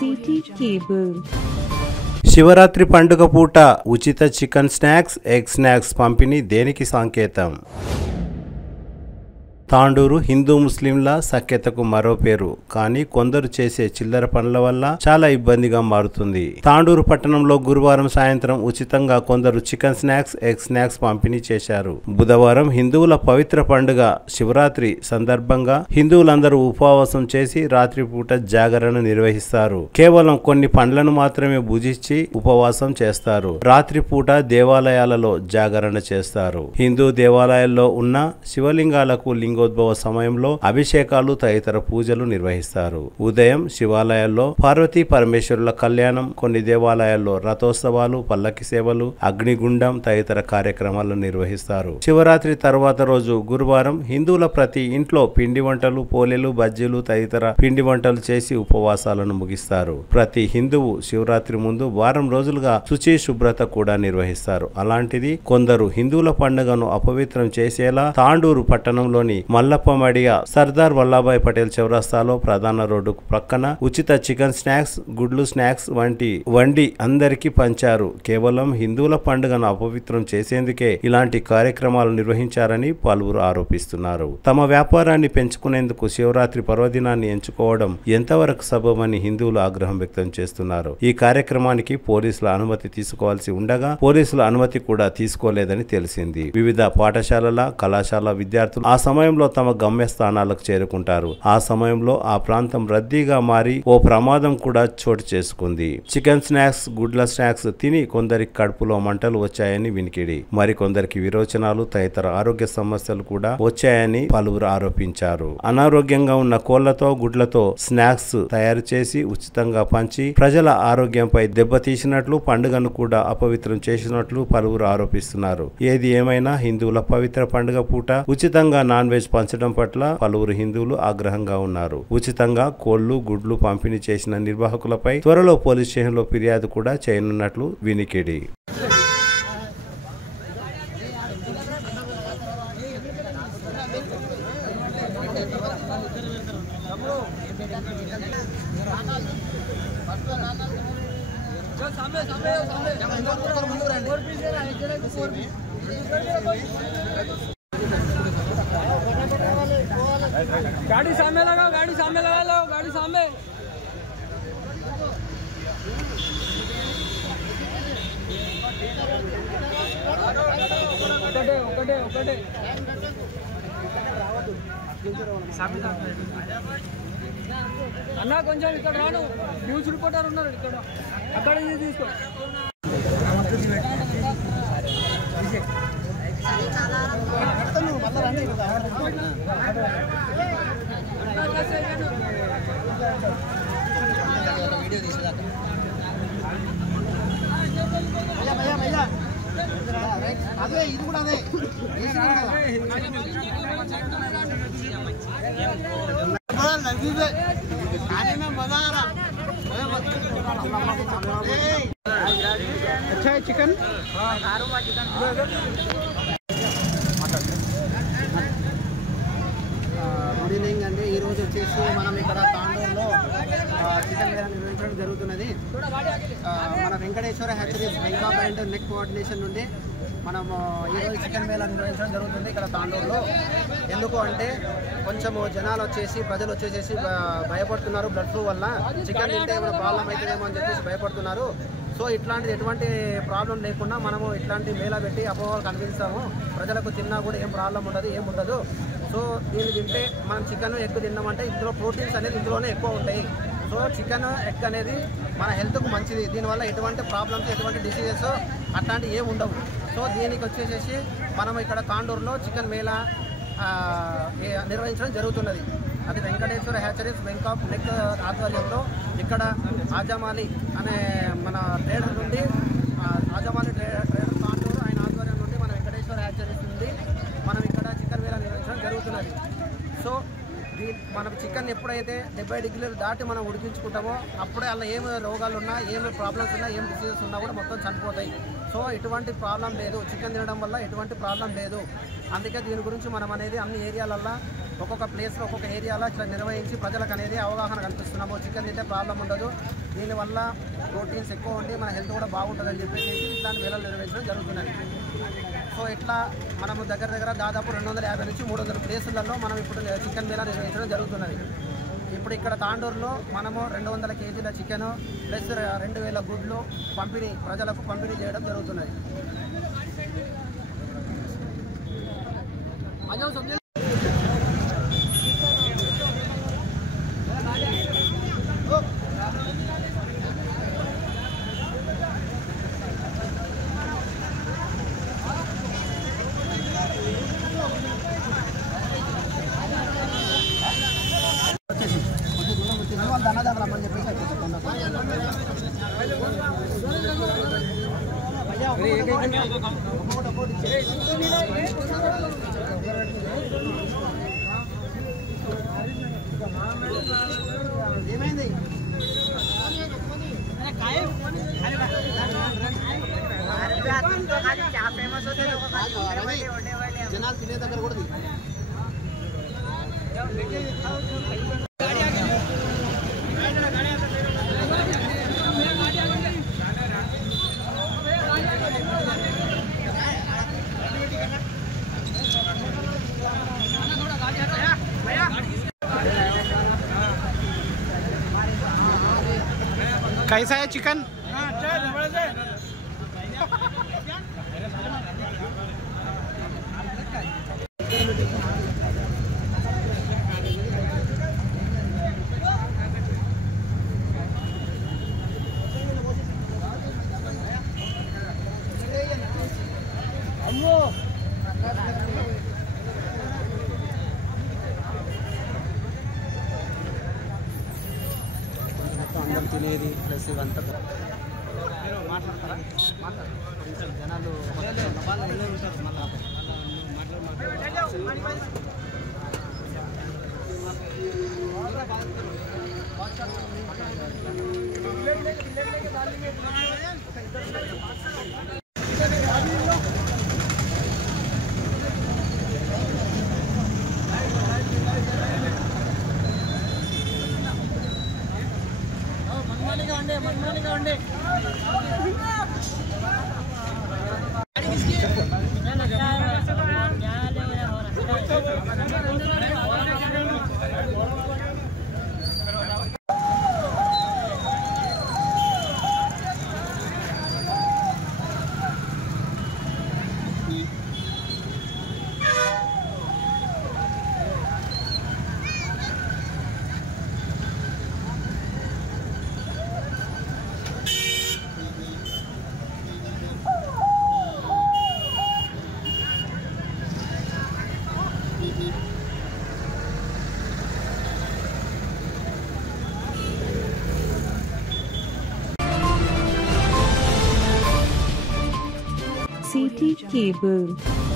City cable. Shivaratri పండుగ పూట ఉచిత చికెన్ స్నాక్స్, ఎగ్ స్నాక్స్ పంపిణీ దేనికి సంకేతం? తాండూరు హిందూ ముస్లింల సఖ్యతకు మరో పేరు. కానీ కొందరు చేసే చిల్లర పనుల వల్ల చాలా ఇబ్బందిగా మారుతుంది. తాండూరు పట్టణంలో గురువారం సాయంత్రం ఉచితంగా కొందరు చికెన్ స్నాక్స్, ఎగ్ స్నాక్స్ పంపిణీ చేశారు. బుధవారం హిందువుల పవిత్ర పండుగ శివరాత్రి సందర్భంగా హిందువులందరూ ఉపవాసం చేసి రాత్రిపూట జాగరణ నిర్వహిస్తారు. కేవలం కొన్ని పండ్లను మాత్రమే భుజించి ఉపవాసం చేస్తారు. రాత్రిపూట దేవాలయాలలో జాగరణ చేస్తారు. హిందూ దేవాలయాల్లో ఉన్న శివలింగాలకు లింగోద్భవ సమయంలో అభిషేకాలు తదితర పూజలు నిర్వహిస్తారు. ఉదయం శివాలయాల్లో పార్వతీ పరమేశ్వరుల కళ్యాణం, కొన్ని దేవాలయాల్లో రథోత్సవాలు, పల్లకి సేవలు, అగ్నిగుండం తదితర కార్యక్రమాలు నిర్వహిస్తారు. శివరాత్రి తర్వాత రోజు గురువారం హిందువుల ప్రతి ఇంట్లో పిండి వంటలు, పోలేలు, బజ్జీలు తదితర పిండి వంటలు చేసి ఉపవాసాలను ముగిస్తారు. ప్రతి హిందువు శివరాత్రి ముందు వారం రోజులుగా శుచి శుభ్రత కూడా నిర్వహిస్తారు. అలాంటిది కొందరు హిందువుల పండుగను అపవిత్రం చేసేలా తాండూరు పట్టణంలోని మల్లప్పమడియ సర్దార్ వల్లభాయ్ పటేల్ చౌరస్తాలో ప్రధాన రోడ్డుకు ప్రక్కన ఉచిత చికెన్ స్నాక్స్, గుడ్లు స్నాక్స్ వండి అందరికీ పంచారు. కేవలం హిందువుల పండుగను అపవిత్రం చేసేందుకే ఇలాంటి కార్యక్రమాలు నిర్వహించారని పలువురు ఆరోపిస్తున్నారు. తమ వ్యాపారాన్ని పెంచుకునేందుకు శివరాత్రి పర్వదినాన్ని ఎంచుకోవడం ఎంతవరకు సబబని హిందువులు ఆగ్రహం వ్యక్తం చేస్తున్నారు. ఈ కార్యక్రమానికి పోలీసుల అనుమతి తీసుకోవాల్సి ఉండగా పోలీసుల అనుమతి కూడా తీసుకోలేదని తెలిసింది. వివిధ పాఠశాలల, కళాశాల విద్యార్థులు ఆ సమయంలో తమ గమ్యస్థానాలకు చేరుకుంటారు. ఆ సమయంలో ఆ ప్రాంతం రద్దీగా మారి ఓ ప్రమాదం కూడా చోటు చేసుకుంది. చికెన్ స్నాక్స్, గుడ్ల స్నాక్స్ తిని కొందరికి కడుపులో మంటలు వచ్చాయని వినికిడి. మరికొందరికి విరోచనాలు తదితర ఆరోగ్య సమస్యలు కూడా వచ్చాయని పలువురు ఆరోపించారు. అనారోగ్యంగా ఉన్న కోళ్లతో, గుడ్లతో స్నాక్స్ తయారు చేసి ఉచితంగా పంచి ప్రజల ఆరోగ్యంపై దెబ్బతీసినట్లు, పండుగను కూడా అపవిత్రం చేసినట్లు పలువురు ఆరోపిస్తున్నారు. ఏది ఏమైనా హిందువుల పవిత్ర పండుగ పూట ఉచితంగా నాన్ వెజ్ పంచడం పట్ల పలువురు హిందువులు ఆగ్రహంగా ఉన్నారు. ఉచితంగా కోళ్లు, గుడ్లు పంపిణీ చేసిన నిర్వాహకులపై త్వరలో పోలీస్ స్టేషన్లో ఫిర్యాదు కూడా చేయనున్నట్లు వినికిడి. गाड़ी सामने लगा, गाड़ी सामने लगा लो, गाड़ी सामने। ఒకటే అన్న కొంచెం ఇక్కడ రాను, న్యూస్ రిపోర్టర్ ఉన్నారు ఇక్కడ, అక్కడ తీసుకో. అదే ఇది కూడా అదే చికెన్ గుడ్ ఈవినింగ్ అండి. ఈరోజు వచ్చేసి మనం ఇక్కడ తాండూరులో చికెన్ మేళా నిర్వహించడం జరుగుతున్నది. మన వెంకటేశ్వర హ్యాచరీస్ బెంగా బ్రాండ్ నెక్ కోఆర్డినేషన్ నుండి మనము ఈరోజు చికెన్ మేళా నిర్వహించడం జరుగుతుంది ఇక్కడ తాండూరులో. ఎందుకు అంటే కొంచెము జనాలు వచ్చేసి, ప్రజలు వచ్చేసేసి భయపడుతున్నారు. బ్లడ్ ఫ్లూ వల్ల చికెన్ తింటే ఏమైనా ప్రాబ్లం అవుతుందేమో అని చెప్పేసి భయపడుతున్నారు. సో ఇట్లాంటిది ఎటువంటి ప్రాబ్లం లేకుండా మనము ఇట్లాంటి మేళా పెట్టి అపోహలు కనిపిస్తాము. ప్రజలకు తిన్నా కూడా ఏం ప్రాబ్లం ఉండదు, ఏం ఉండదు. సో దీన్ని తింటే మనం చికెన్, ఎగ్ తిన్నామంటే ఇందులో ప్రోటీన్స్ అనేది ఇందులోనే ఎక్కువ ఉంటాయి. సో చికెన్, ఎగ్ అనేది మన హెల్త్కు మంచిది. దీనివల్ల ఎటువంటి ప్రాబ్లమ్స్, ఎటువంటి డిసీజెస్ అట్లాంటివి ఏమి ఉండవు. సో దీనికి వచ్చేసేసి మనం ఇక్కడ తాండూరులో చికెన్ మేళా నిర్వహించడం జరుగుతున్నది. అది వెంకటేశ్వర హ్యాచరీస్ బెంకాక్ నెక్ ఆధ్వర్యంలో ఇక్కడ ఆజామాలి అనే మన ట్రేడర్ నుండి, ఆజామాలి ట్రేడర్ తాండూరు, ఆయన ఆధ్వర్యం నుండి మన వెంకటేశ్వర హ్యాచరీస్ నుండి మనం ఇక్కడ చికెన్ మేళా నిర్వహించడం జరుగుతున్నది. సో మనం చికెన్ ఎప్పుడైతే 70 డిగ్రీలు దాటి మనం ఉడికించుకుంటామో అప్పుడే అలా ఏమి రోగాలు ఉన్నా, ఏమి ప్రాబ్లమ్స్ ఉన్నా, ఏం డిసీజెస్ ఉన్నా కూడా మొత్తం చనిపోతాయి. సో ఎటువంటి ప్రాబ్లం లేదు, చికెన్ తినడం వల్ల ఎటువంటి ప్రాబ్లం లేదు. అందుకే దీని గురించి మనం అనేది అన్ని ఏరియాలల్లో ఒక్కొక్క ప్లేస్లో ఒక్కొక్క ఏరియాలో ఇట్లా నిర్వహించి ప్రజలకు అనేది అవగాహన కల్పిస్తున్నాము. చికెన్ తింటే ప్రాబ్లం ఉండదు, దీనివల్ల ప్రోటీన్స్ ఎక్కువ ఉండి మన హెల్త్ కూడా బాగుంటుందని చెప్పేసి ఇట్లాంటి వేళలు నిర్వహించడం జరుగుతున్నది. సో ఇట్లా మనము దగ్గర దాదాపు 250 నుంచి 300 ప్లేసులలో మనం ఇప్పుడు చికెన్ మేళా నిర్వహించడం జరుగుతున్నది. ఇప్పుడు ఇక్కడ తాండూరులో మనము 200 కేజీల చికెన్ ప్లస్ 2000 గుడ్లు ప్రజలకు పంపిణీ చేయడం జరుగుతున్నది. దన్నదాగలమ్మని చెప్పేసి ఏమైంది జనాలు తినే దగ్గర కూడా कैसा है चिकन? అందరం తినేది ప్లస్ ఇవంతా మాట్లాడతారా జనాలు मनमानिगा ఉండే CT cable.